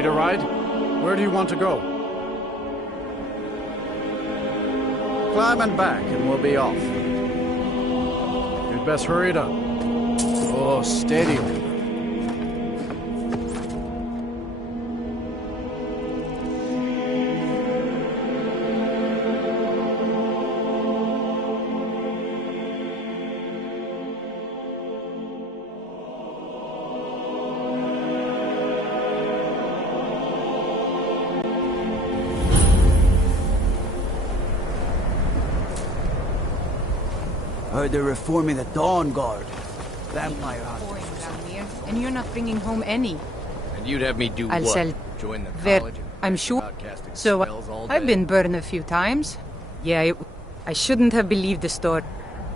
Need a ride? Where do you want to go? Climb and back, and we'll be off. You'd best hurry it up. Oh, steady. Heard they're reforming the Dawn Guard. Vampire hunters. And you're not bringing home any. And you'd have me do I'll what? sell Join the ver- college? I'm sure. About casting So, spells all I've day? been burned a few times. Yeah, I shouldn't have believed the story.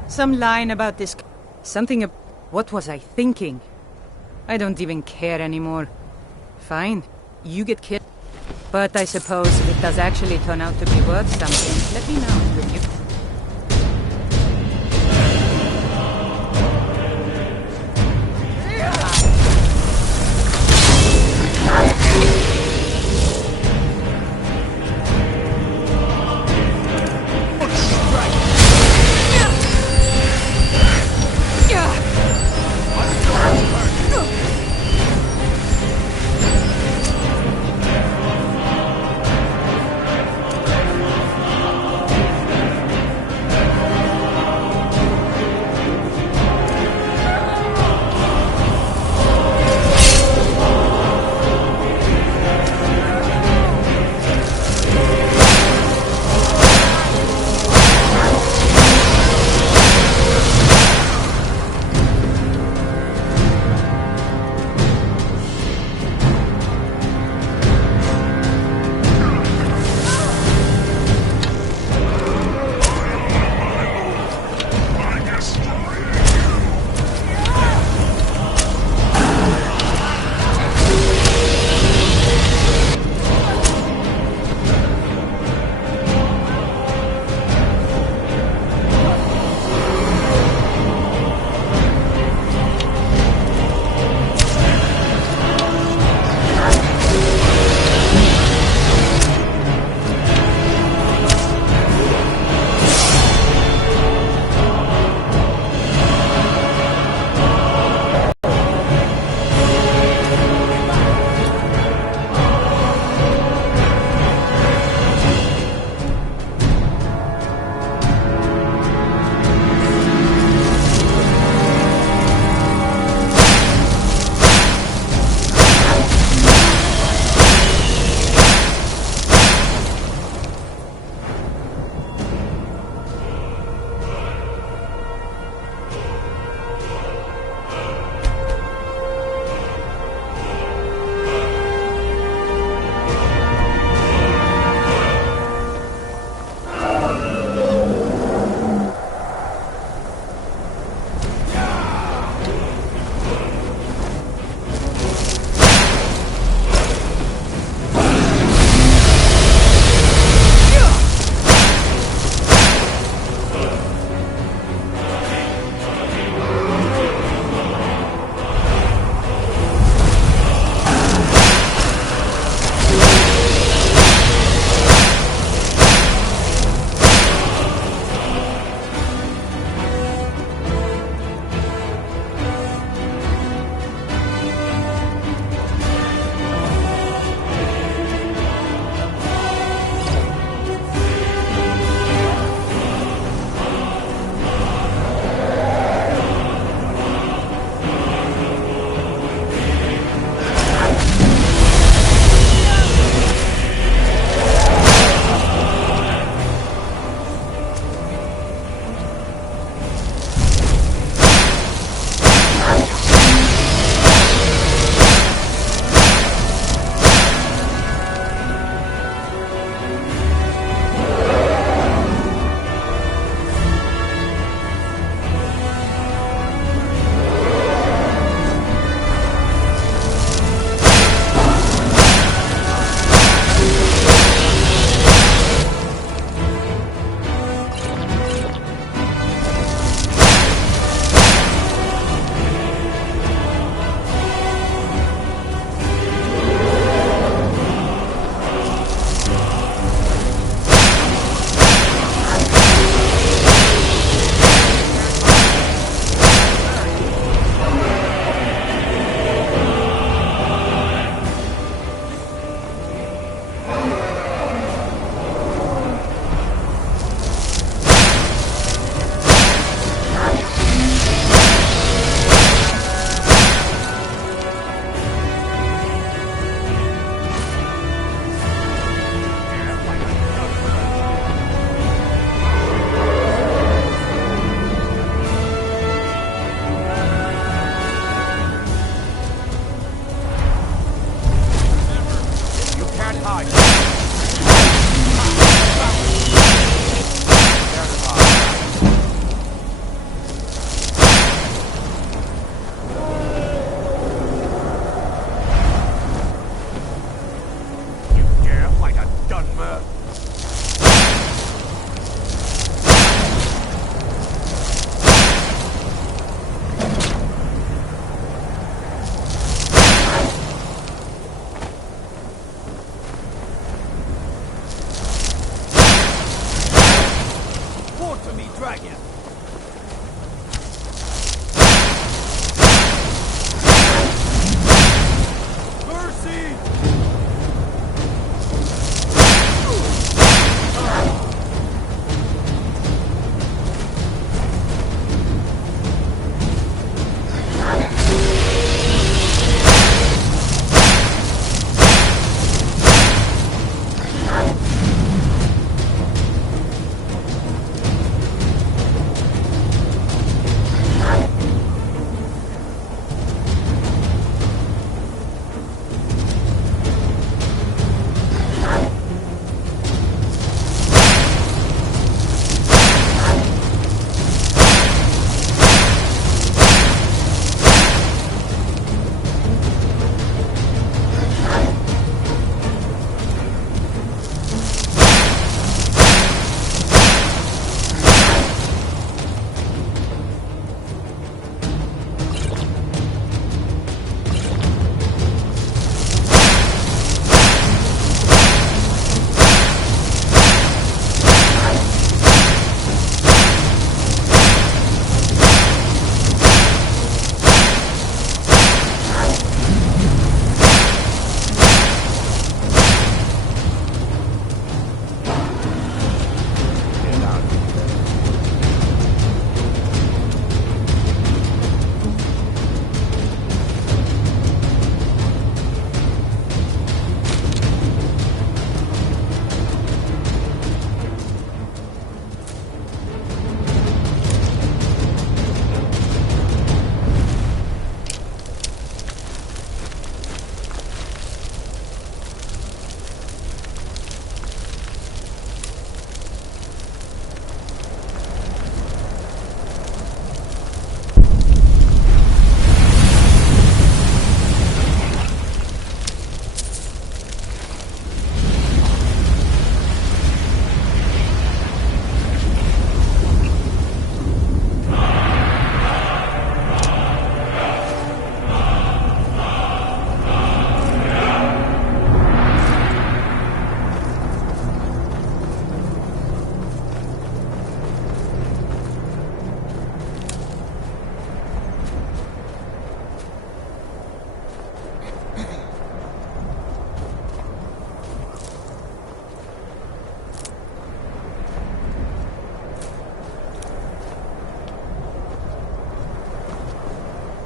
Some line about this... Something... What was I thinking? I don't even care anymore. Fine. You get killed. But I suppose if it does actually turn out to be worth something, let me know, will you? gunman. Water me, dragon! Mercy!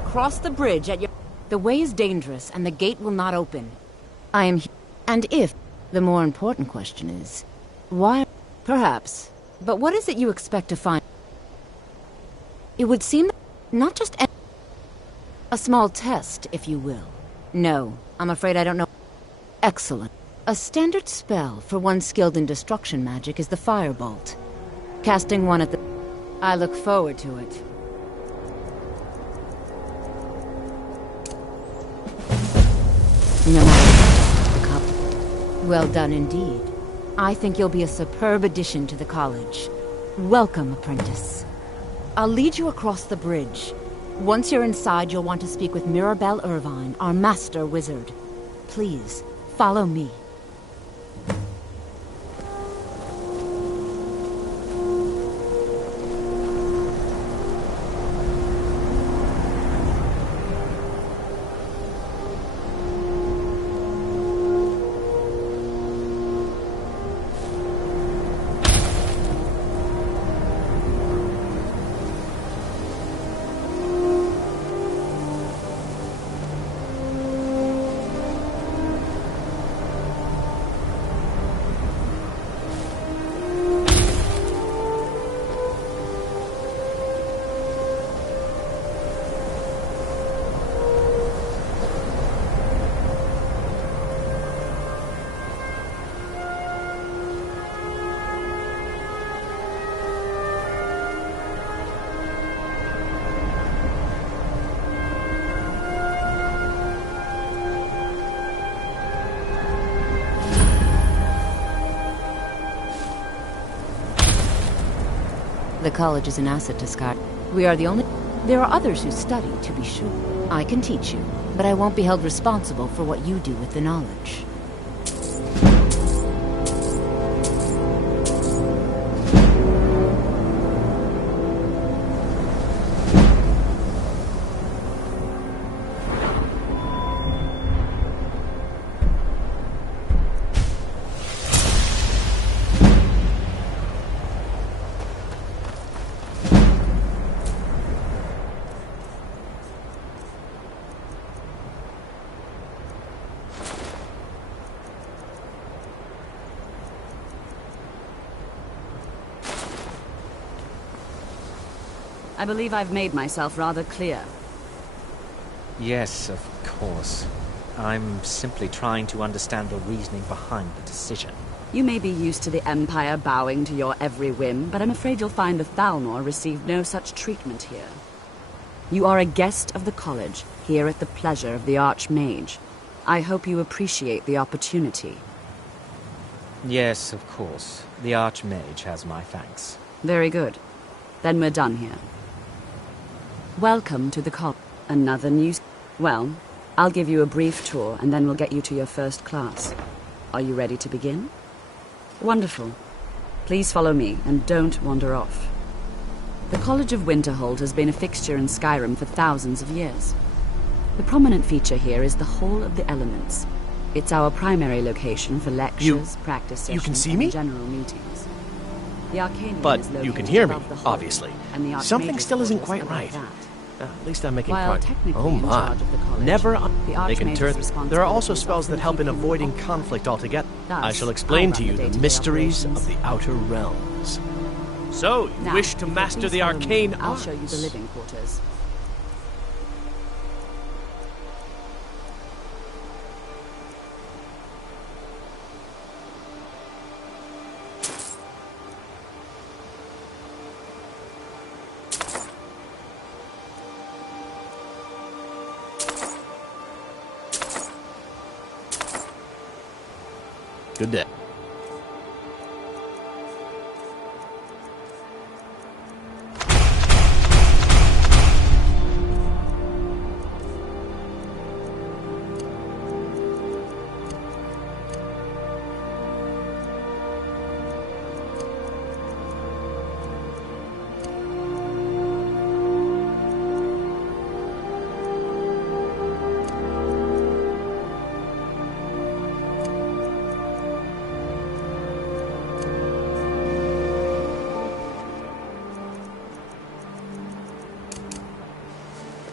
Cross the bridge at your... The way is dangerous, and the gate will not open. I am and if... The more important question is... Why... Perhaps. But what is it you expect to find? It would seem that not just a small test, if you will. No, I'm afraid I don't know. Excellent. A standard spell for one skilled in destruction magic is the Firebolt. Casting one at the... I look forward to it. No matter the cup. Well done indeed. I think you'll be a superb addition to the college. Welcome, apprentice. I'll lead you across the bridge. Once you're inside, you'll want to speak with Mirabelle Irvine, our master wizard. Please, follow me. The college is an asset to Skyrim. We are the only... There are others who study, to be sure. I can teach you, but I won't be held responsible for what you do with the knowledge. I believe I've made myself rather clear. Yes, of course. I'm simply trying to understand the reasoning behind the decision. You may be used to the Empire bowing to your every whim, but I'm afraid you'll find the Thalmor received no such treatment here. You are a guest of the college, here at the pleasure of the Archmage. I hope you appreciate the opportunity. Yes, of course. The Archmage has my thanks. Very good. Then we're done here. Welcome to the college. Another news... Well, I'll give you a brief tour, and then we'll get you to your first class. Are you ready to begin? Wonderful. Please follow me, and don't wander off. The College of Winterhold has been a fixture in Skyrim for thousands of years. The prominent feature here is the Hall of the Elements. It's our primary location for lectures, practice sessions, can see and me? general meetings. The Arcanium But is you located can hear me, above the hall, obviously. and the Something Archmage's still isn't quarters quite above right. that. At least I'm making While progress. technically Oh in my. charge of the college, Never the they can Archmage's turn. There are also responsibilities spells that often help in keep him avoiding occupied. conflict altogether. Thus, I shall I'll explain run to the you the day-to-day mysteries of operations. the Outer Realms. So, you Now, wish to if you'll master please the follow me, arcane I'll arts? show you the living quarters. Good day.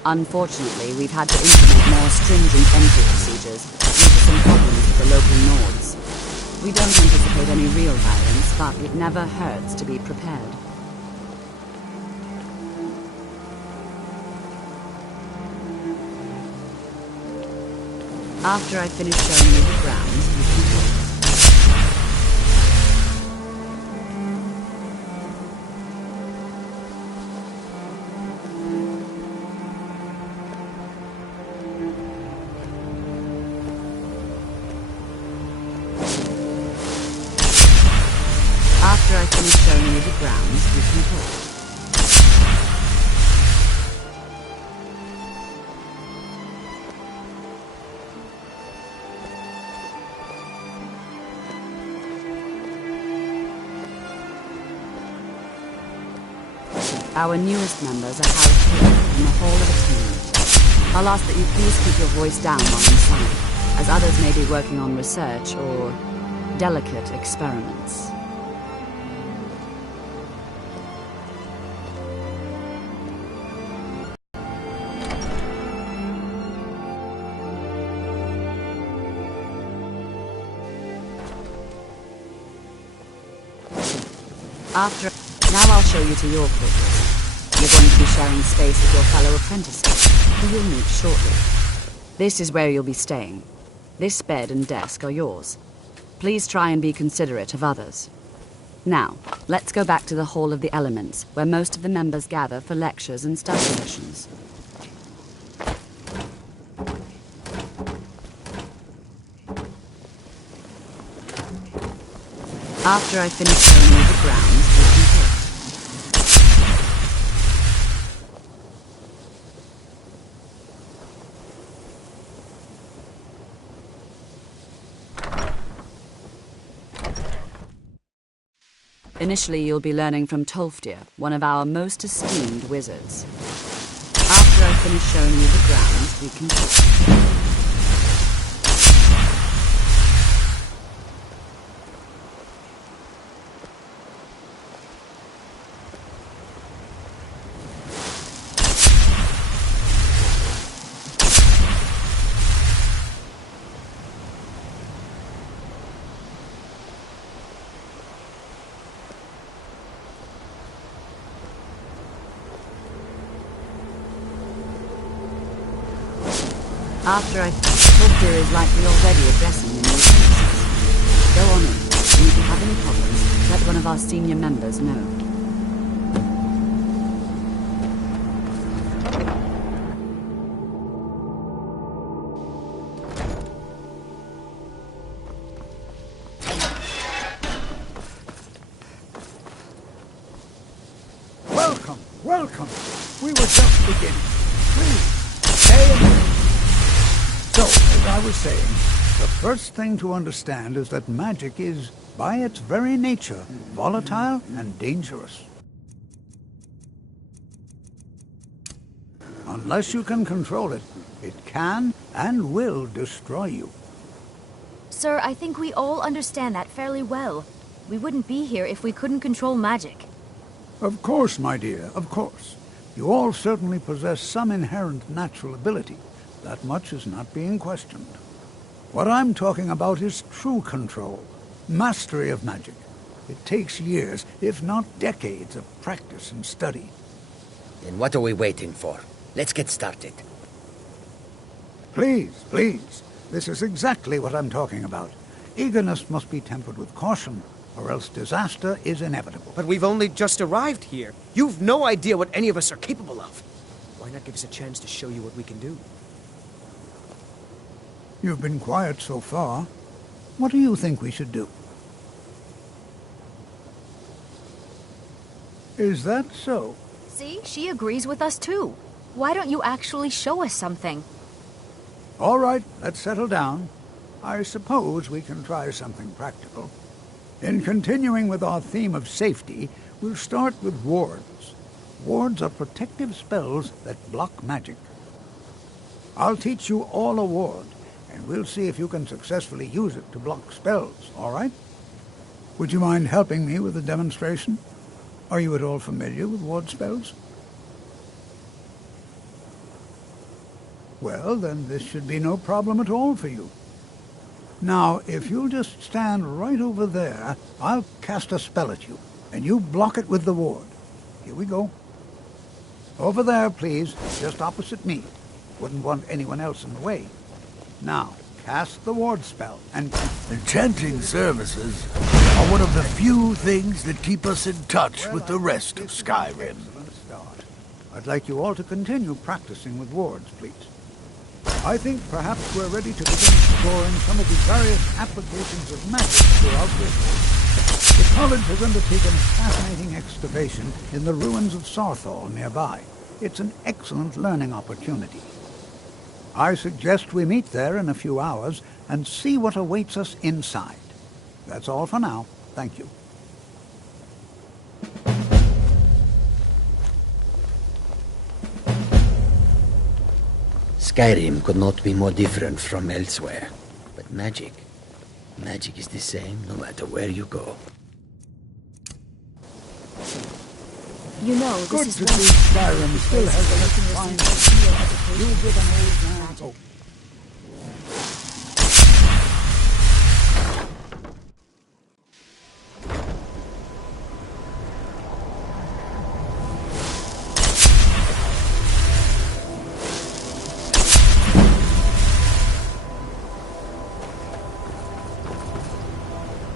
Unfortunately, we've had to implement more stringent entry procedures due to some problems with the local Nords. We don't anticipate any real violence, but it never hurts to be prepared. After I finish showing you the grounds, you can talk. After I finish showing you the grounds, we can talk. Our newest members are housed here in the Hall of Attainment. I'll ask that you please keep your voice down while inside, as others may be working on research or delicate experiments. Now I'll show you to your quarters. You're going to be sharing space with your fellow apprentices, who you'll meet shortly. This is where you'll be staying. This bed and desk are yours. Please try and be considerate of others. Now, let's go back to the Hall of the Elements, where most of the members gather for lectures and study sessions. After I finish showing you the grounds, we can talk. Initially, you'll be learning from Tolfdir, one of our most esteemed wizards. After I finish showing you the grounds, we can... After I... Tolfdir is likely already addressing the new apprentices. Go on in, and if you have any problems, let one of our senior members know. Welcome, welcome. We were just beginning. Please, stay a minute. So, as I was saying, the first thing to understand is that magic is, by its very nature, volatile and dangerous. Unless you can control it, it can and will destroy you. Sir, I think we all understand that fairly well. We wouldn't be here if we couldn't control magic. Of course, my dear, of course. You all certainly possess some inherent natural ability. That much is not being questioned. What I'm talking about is true control, mastery of magic. It takes years, if not decades, of practice and study. Then what are we waiting for? Let's get started. Please, please. This is exactly what I'm talking about. Eagerness must be tempered with caution, or else disaster is inevitable. But we've only just arrived here. You've no idea what any of us are capable of. Why not give us a chance to show you what we can do? You've been quiet so far. What do you think we should do? Is that so? See, she agrees with us too. Why don't you actually show us something? All right, let's settle down. I suppose we can try something practical. In continuing with our theme of safety, we'll start with wards. Wards are protective spells that block magic. I'll teach you all a ward, and we'll see if you can successfully use it to block spells, all right? Would you mind helping me with a demonstration? Are you at all familiar with ward spells? Well, then this should be no problem at all for you. Now, if you'll just stand right over there, I'll cast a spell at you, and you block it with the ward. Here we go. Over there, please, just opposite me. Wouldn't want anyone else in the way. Now, cast the ward spell, and... Enchanting services are one of the few things that keep us in touch with the rest of Skyrim. Excellent start. I'd like you all to continue practicing with wards, please. I think perhaps we're ready to begin exploring some of the various applications of magic throughout this. The college has undertaken a fascinating excavation in the ruins of Sarthal nearby. It's an excellent learning opportunity. I suggest we meet there in a few hours and see what awaits us inside. That's all for now. Thank you. Skyrim could not be more different from elsewhere. But magic is the same no matter where you go. You know, Good this to is see Skyrim still has enough time to you give an old man hope.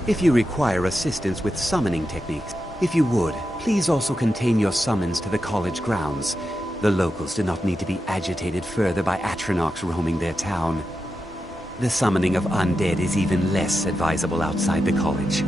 If you require assistance with summoning techniques, if you would, please also contain your summons to the college grounds. The locals do not need to be agitated further by Atronachs roaming their town. The summoning of undead is even less advisable outside the college.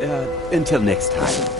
Until next time.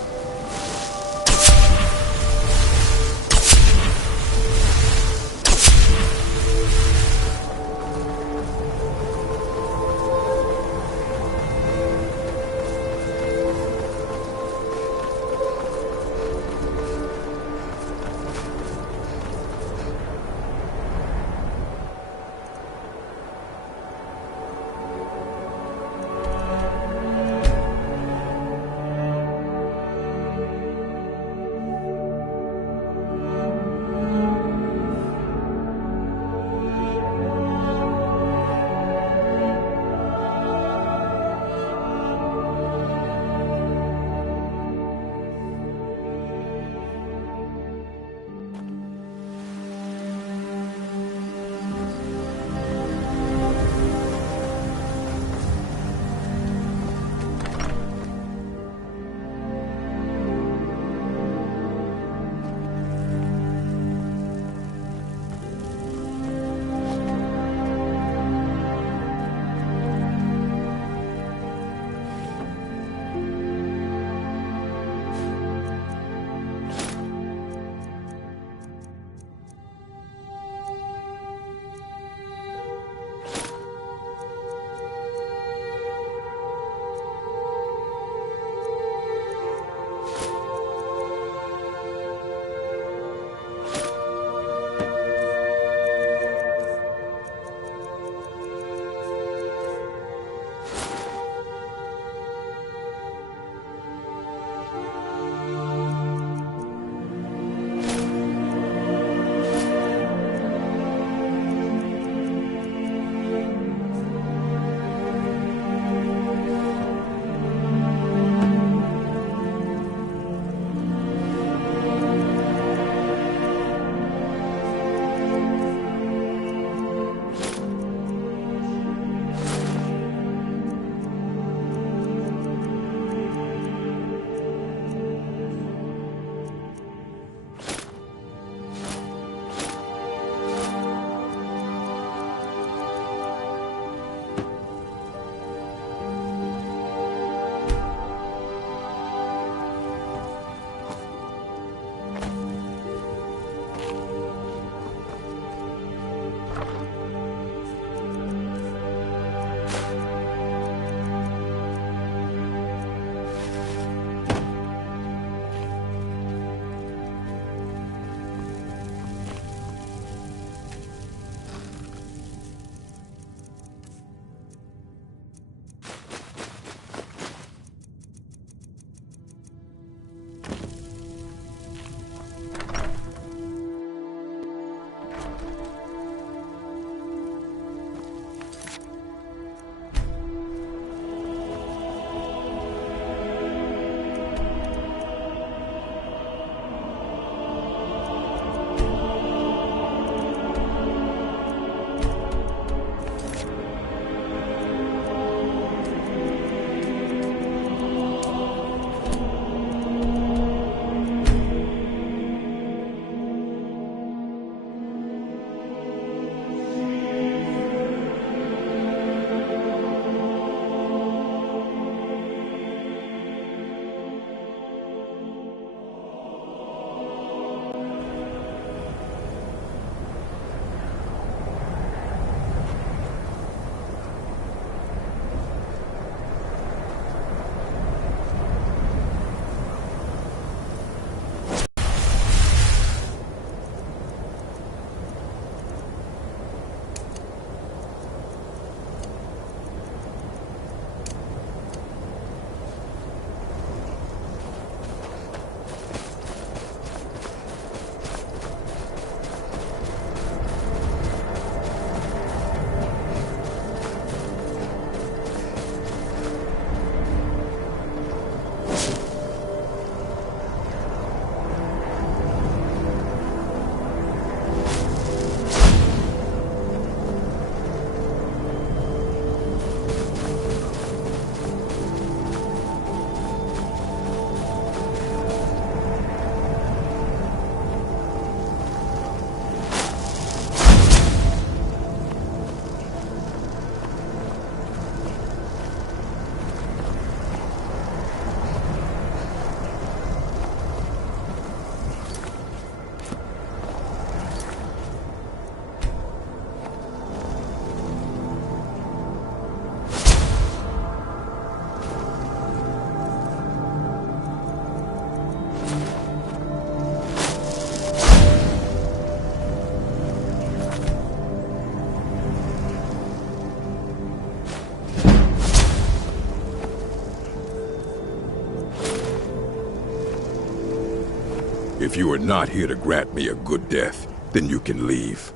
If you are not here to grant me a good death, then you can leave.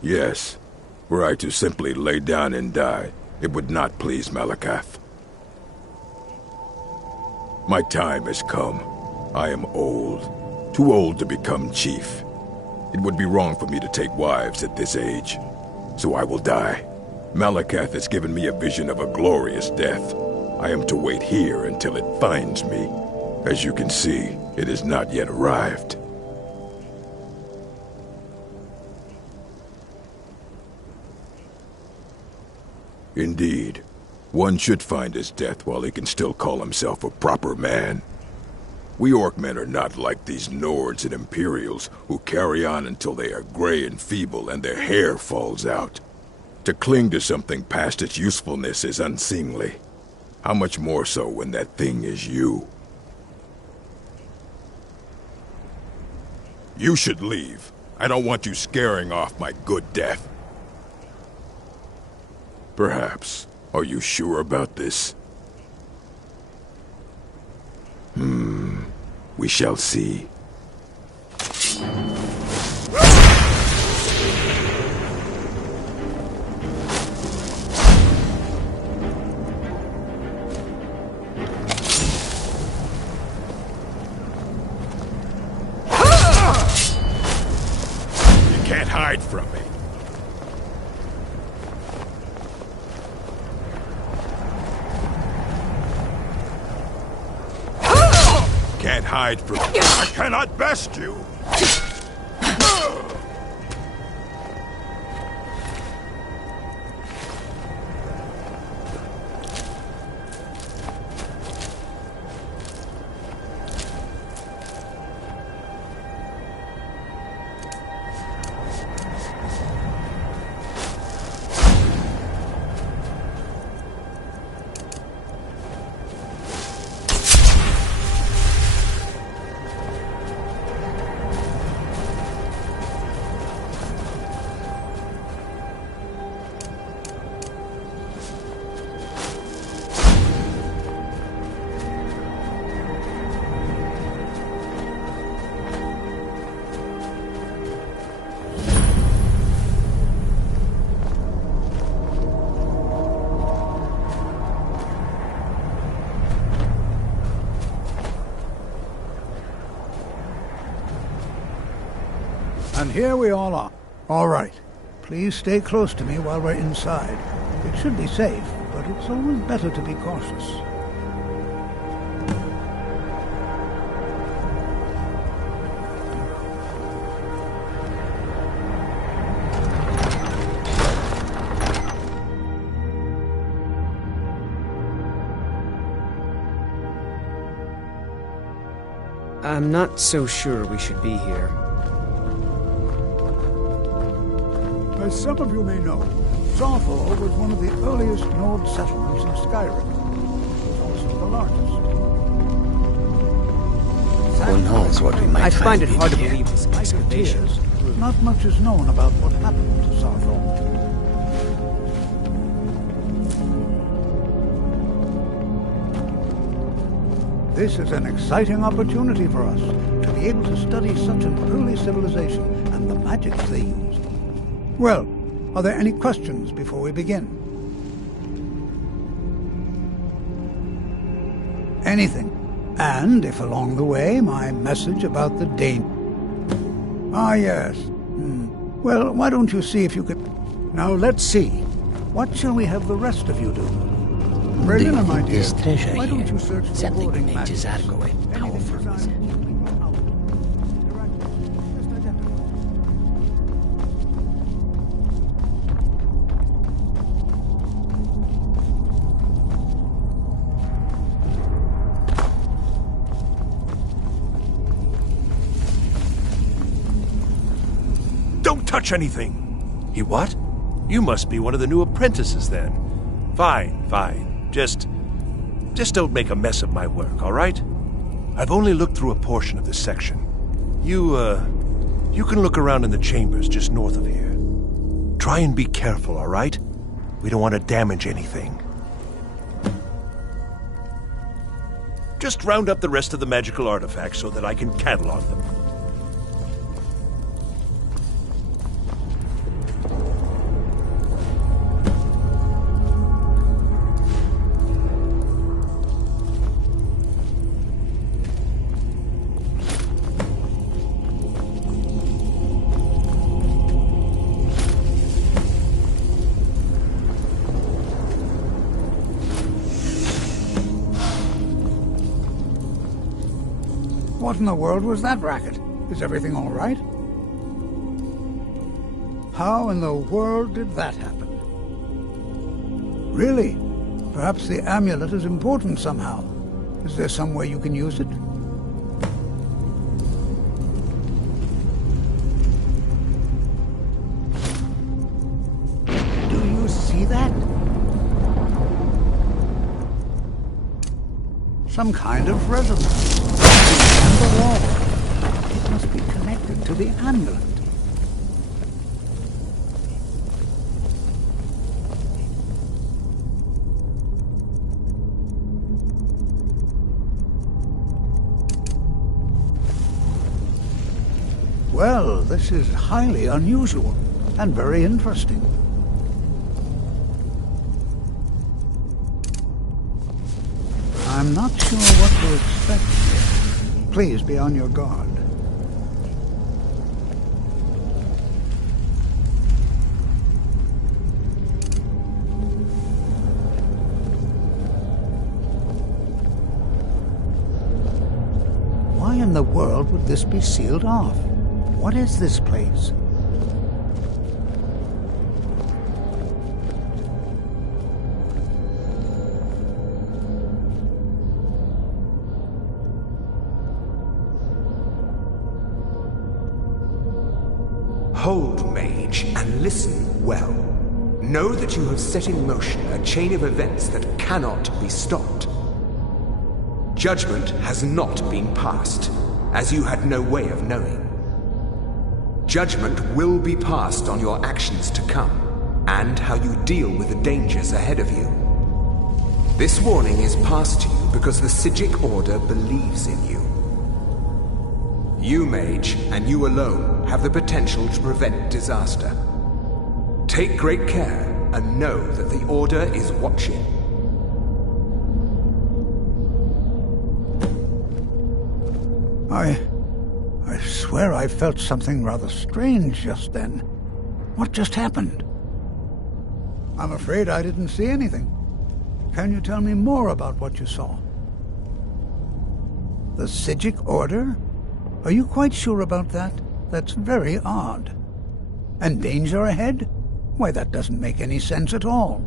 Yes, were I to simply lay down and die, it would not please Malakath. My time has come. I am old. Too old to become chief. It would be wrong for me to take wives at this age. So I will die. Malakath has given me a vision of a glorious death. I am to wait here until it finds me. As you can see, it has not yet arrived. Indeed. One should find his death while he can still call himself a proper man. We Orcmen are not like these Nords and Imperials who carry on until they are gray and feeble and their hair falls out. To cling to something past its usefulness is unseemly. How much more so when that thing is you? You should leave. I don't want you scaring off my good death. Perhaps. Are you sure about this? We shall see. You can't hide from me. Can't hide from me. I cannot best you. And here we all are. All right. Please stay close to me while we're inside. It should be safe, but it's always better to be cautious. I'm not so sure we should be here. As some of you may know, Sarthor was one of the earliest Nord settlements in Skyrim. It was also the largest. Who knows what we might I find it hard to here. believe this excavation. Not much is known about what happened to Sarthor. This is an exciting opportunity for us to be able to study such an early civilization and the magics they used. Well, are there any questions before we begin? Anything. And if along the way my message about the danger... Ah, yes. Well, why don't you see if you could... Now, let's see. What shall we have the rest of you do? Brilliant, my dear. This treasure Why don't here, you search for something warding that makes magics? Argo powerful. Don't touch anything! He what? You must be one of the new apprentices then. Fine, fine. Just don't make a mess of my work, all right? I've only looked through a portion of this section. You can look around in the chambers just north of here. Try and be careful, all right? We don't want to damage anything. Just round up the rest of the magical artifacts so that I can catalog them. What in the world was that racket? Is everything all right? How in the world did that happen? Really? Perhaps the amulet is important somehow. Is there some way you can use it? Do you see that? Some kind of resonance. And the wall. It must be connected to the amulet. Well, this is highly unusual and very interesting. I'm not sure what to expect here. Please be on your guard. Why in the world would this be sealed off? What is this place? Hold, mage, and listen well. Know that you have set in motion a chain of events that cannot be stopped. Judgment has not been passed, as you had no way of knowing. Judgment will be passed on your actions to come, and how you deal with the dangers ahead of you. This warning is passed to you because the Psijic Order believes in you. You, mage, and you alone, have the potential to prevent disaster. Take great care, and know that the Order is watching. I swear I felt something rather strange just then. What just happened? I'm afraid I didn't see anything. Can you tell me more about what you saw? The Psijic Order? Are you quite sure about that? That's very odd. And danger ahead? Why, that doesn't make any sense at all.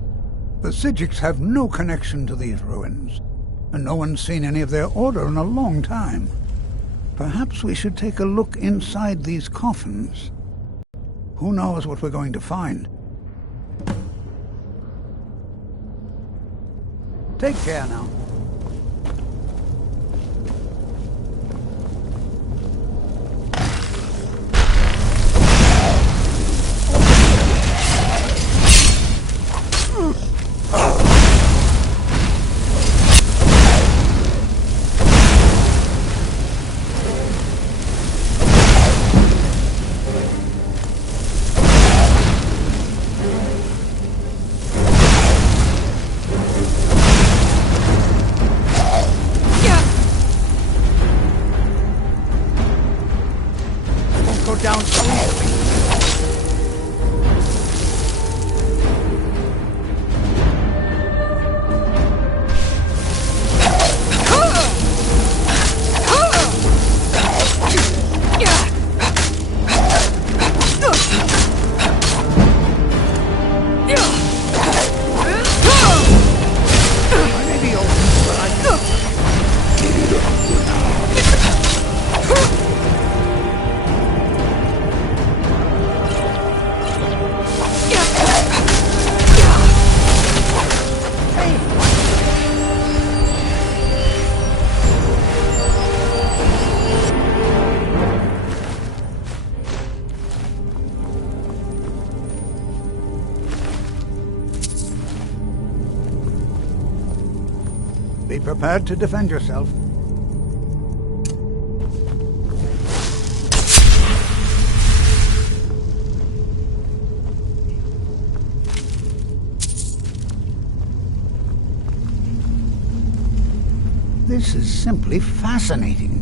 The Psijics have no connection to these ruins, and no one's seen any of their order in a long time. Perhaps we should take a look inside these coffins. Who knows what we're going to find? Take care now. Down so easily. Be prepared to defend yourself. This is simply fascinating.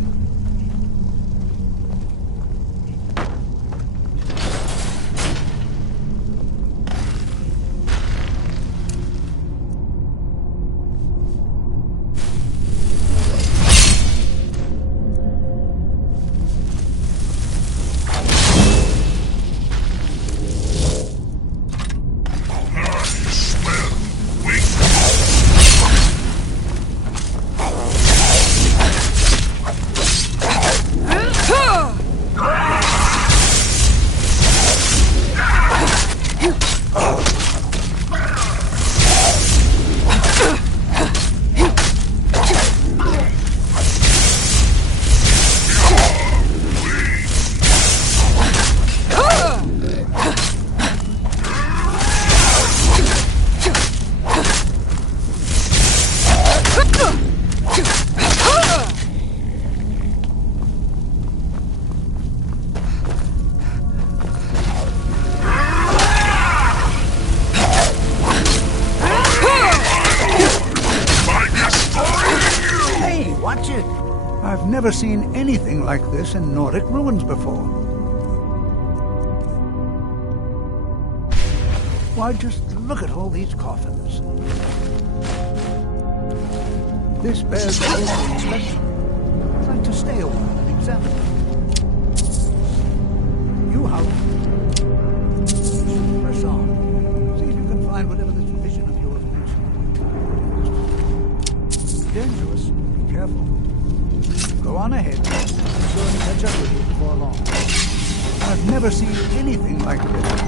I've never seen anything like this in Nordic ruins before. Why, just look at all these coffins. This bears close inspection. I'd like to stay a while and examine it. You, however, press on. See if you can find whatever this vision of yours mentioned. Dangerous. Be careful. Go on ahead. I'm sure to catch up with you before long. I've never seen anything like this.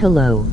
Hello.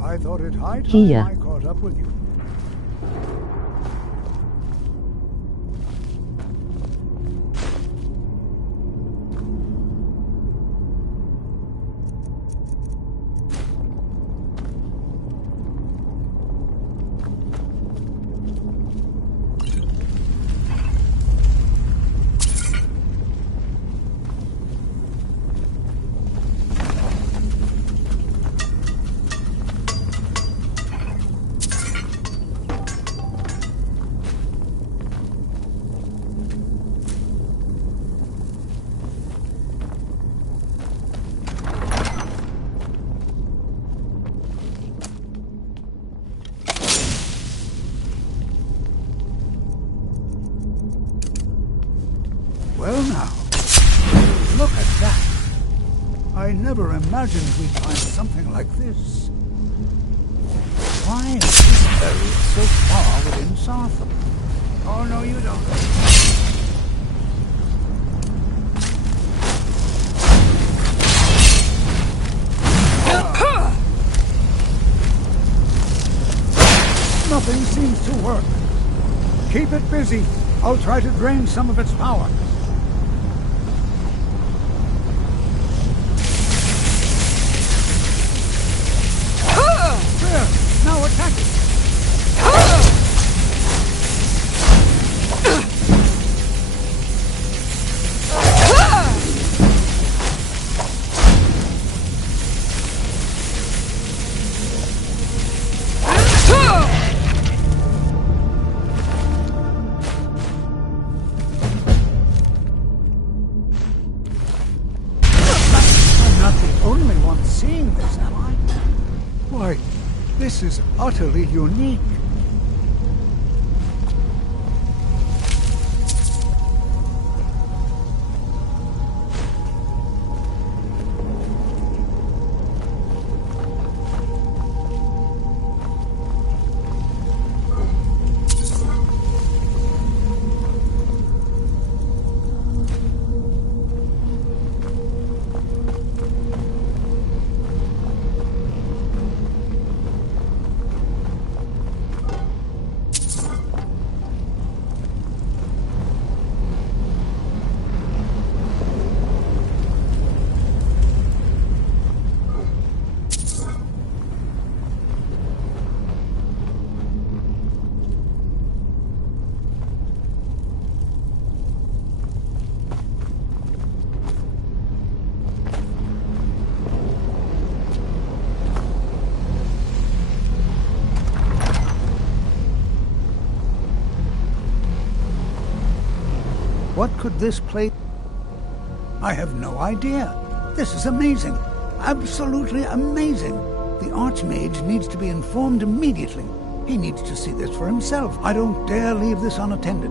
I thought it high time Here. I caught up with you. Well now, look at that. I never imagined we'd find something like this. Why is this buried so far within Sartham? Oh, no, you don't. Nothing seems to work. Keep it busy. I'll try to drain some of its power. There! Now attack it! I'm not the only one seeing this, am I? Why, this is utterly unique. What could this plate... I have no idea. This is amazing. Absolutely amazing. The Archmage needs to be informed immediately. He needs to see this for himself. I don't dare leave this unattended.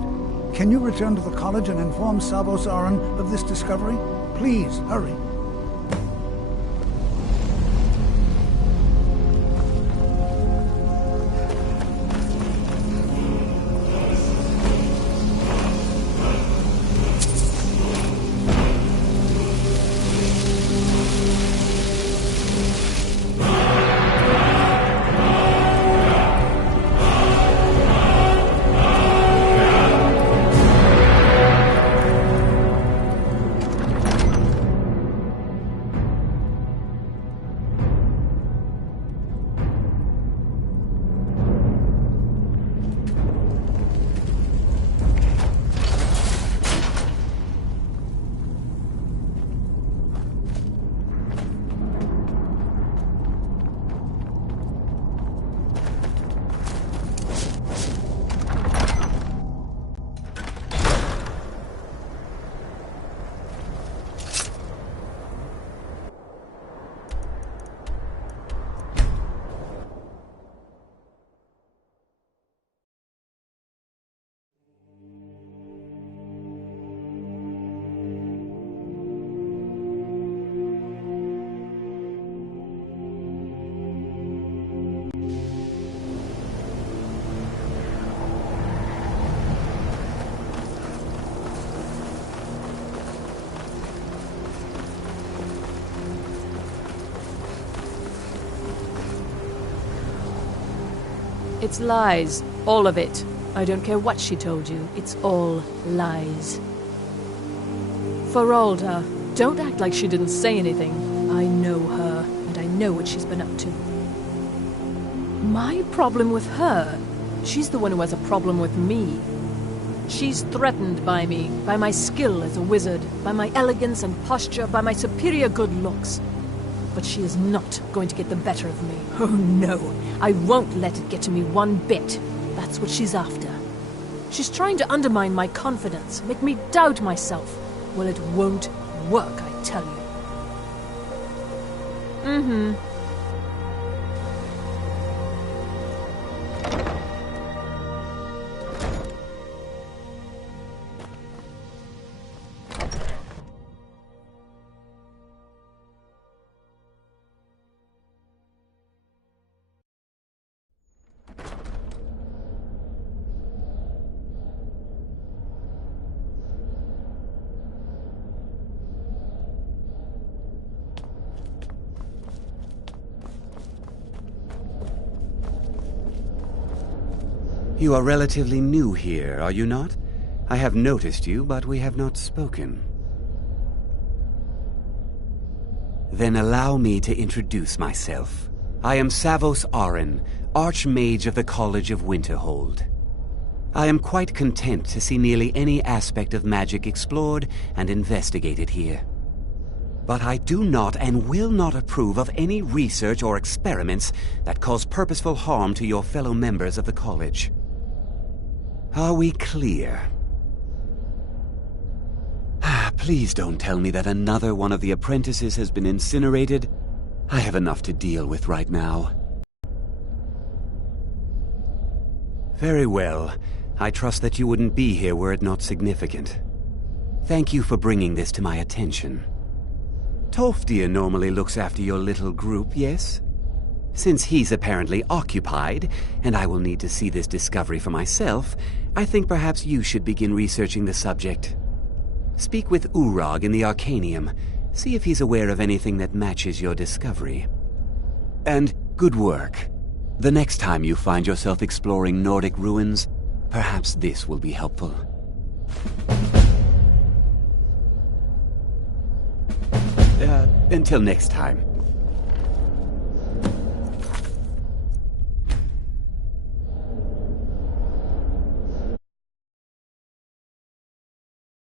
Can you return to the college and inform Savos Aran of this discovery? Please, hurry. It's lies. All of it. I don't care what she told you. It's all lies. Feralda, don't act like she didn't say anything. I know her, and I know what she's been up to. My problem with her? She's the one who has a problem with me. She's threatened by me, by my skill as a wizard, by my elegance and posture, by my superior good looks. But she is not going to get the better of me. Oh no, I won't let it get to me one bit. That's what she's after. She's trying to undermine my confidence, make me doubt myself. Well, it won't work, I tell you. Mm-hmm. You are relatively new here, are you not? I have noticed you, but we have not spoken. Then allow me to introduce myself. I am Savos Arin, Archmage of the College of Winterhold. I am quite content to see nearly any aspect of magic explored and investigated here. But I do not and will not approve of any research or experiments that cause purposeful harm to your fellow members of the college. Are we clear? Please don't tell me that another one of the apprentices has been incinerated. I have enough to deal with right now. Very well. I trust that you wouldn't be here were it not significant. Thank you for bringing this to my attention. Tolfdir normally looks after your little group, yes? Since he's apparently occupied, and I will need to see this discovery for myself, I think perhaps you should begin researching the subject. Speak with Urag in the Arcanium. See if he's aware of anything that matches your discovery. And good work. The next time you find yourself exploring Nordic ruins, perhaps this will be helpful. Until next time.